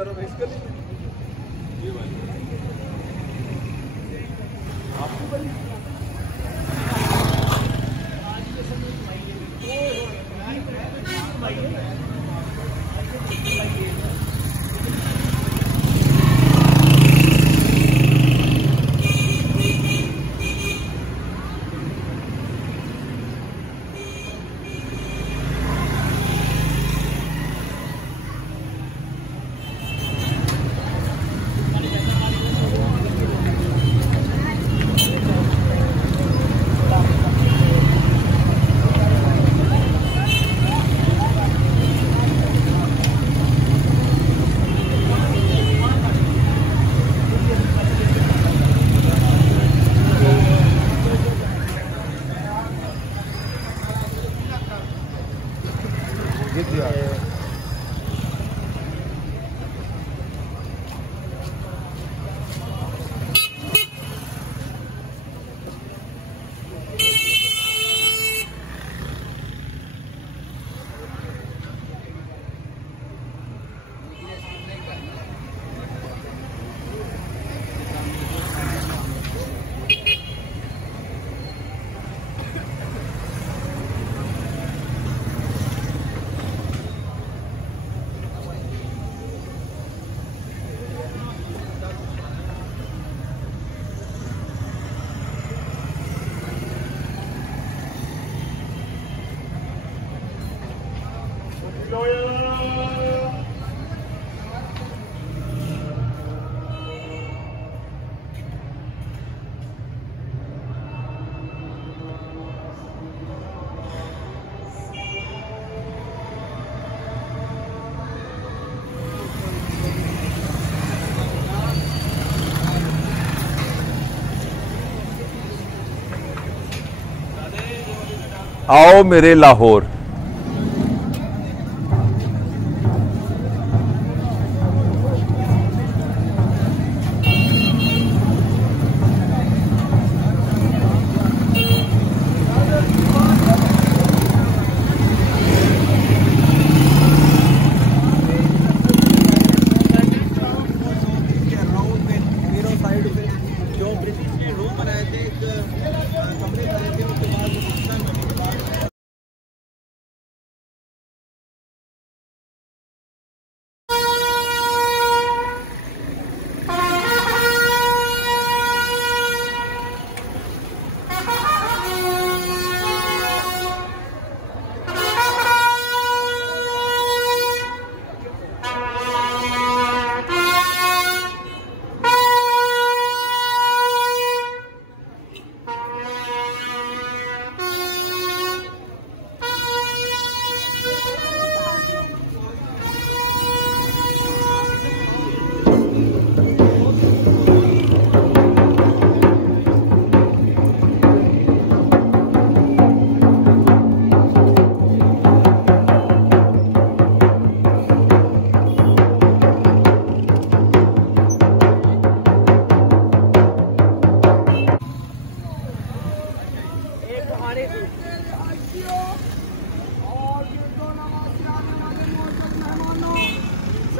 करो भेज कर ये भाई आपको बनी आओ मेरे लाहौर।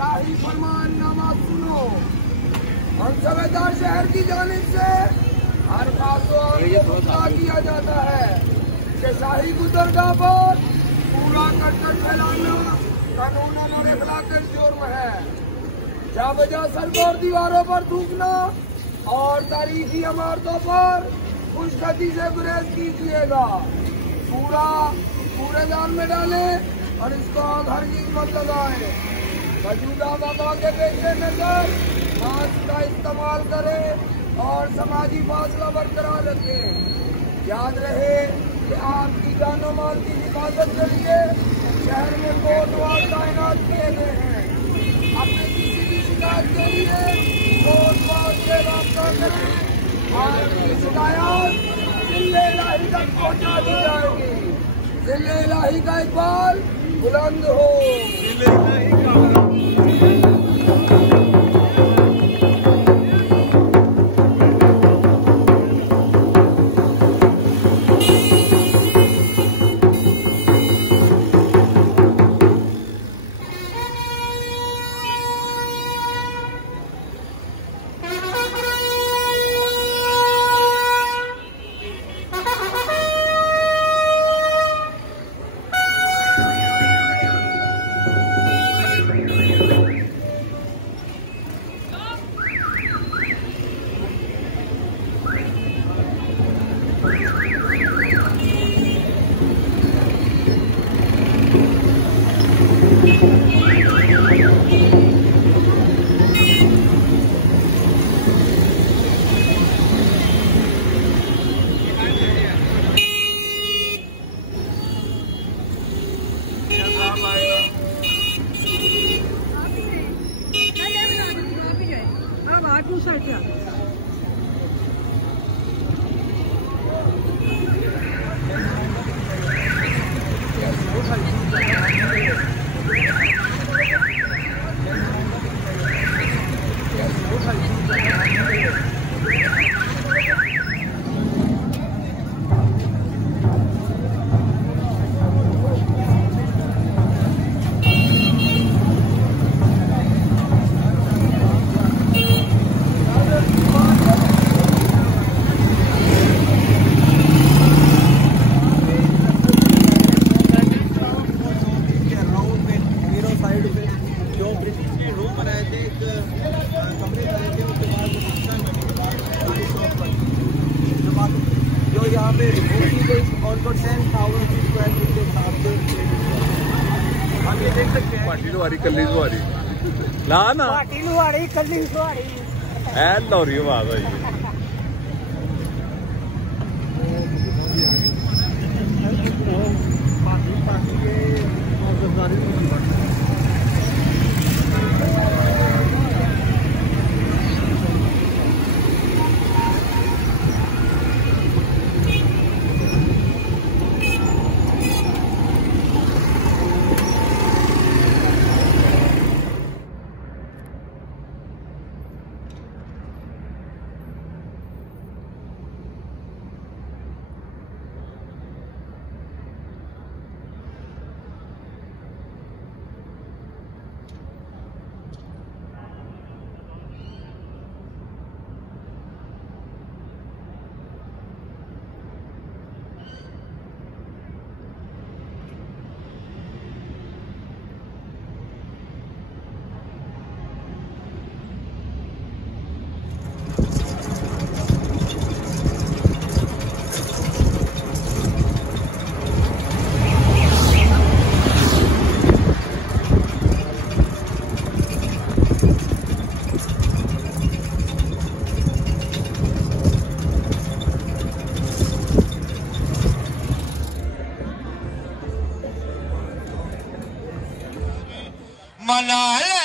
शाही फरमाननामा सुनो। हंसवेदार शहर की जानिब से हर खासा किया जाता है कि शाही गुजरगाह पर पूरा कट्टर फैलाना कानूनन और अखलाकन जुर्म है। जाबजा सड़कों और दीवारों पर थूकना और तारीखी इमारतों पर खुशगति से गुरेज कीजिएगा। पूरे जान में डालें और इसको हर चीज मत लगाएं। मौजूदा वबा के पेश नजर मास्क का इस्तेमाल करें और समाजी फासला बरकरार रखें। याद रहे कि आपकी जानो माल की हिफाजत के लिए शहर में कोतवाल तैनात किए गए हैं। अपनी किसी भी शिकायत के लिए कोतवाल से रब्ता करें। आपकी शिकायत जिले इलाही तक पहुँचा दी जाएगी। जिले इलाही का इकबाल बुलंद हो। उनको 10,000 स्क्वायर फीट के हिसाब से आप ये देख सकते हैं। पार्टी लुहारी कल्ली लुहारी ला ना पार्टी लुहारी कल्ली लुहारी ऐ लौरी आवाज आई मना ले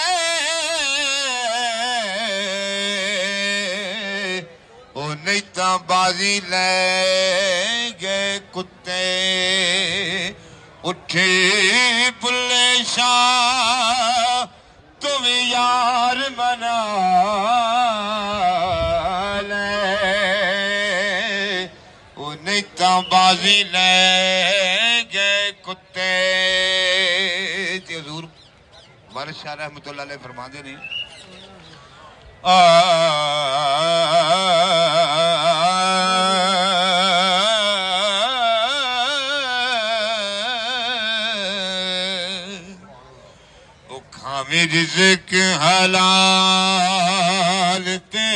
ओ नहीं तो बाजी ले गए कुत्ते उठे बुल्ले शाह तुम यार मना ले ओ नहीं तो बाजी ले गए कुत्ते हजूर बारिश शाह रहमतुल्लाह अलैह फरमाते नहीं ओ खामी रिज़्क हलाल ते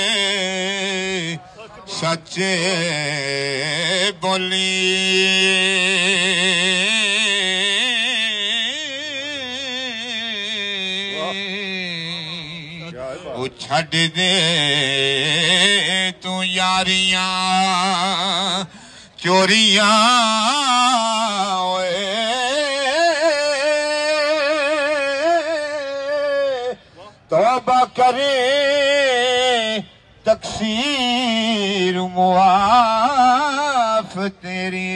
सच्चे बोली छड़ दे तू यारियां चोरियां ओए तौबा करे तकसीर मुआफ तेरी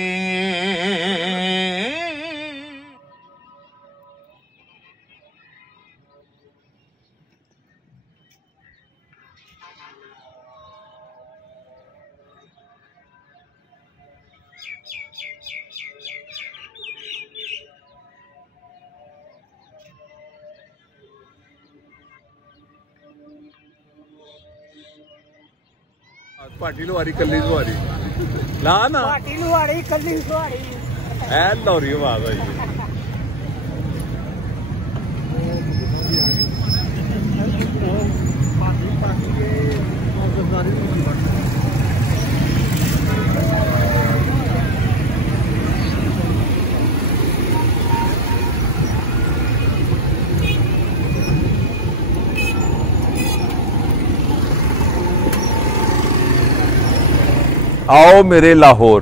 पार्टी लुहारी कल्ली लुहारी ला ना पार्टी लुहारी कल्ली लुहारी ऐ लौरी आवाज आई आओ मेरे लाहौर।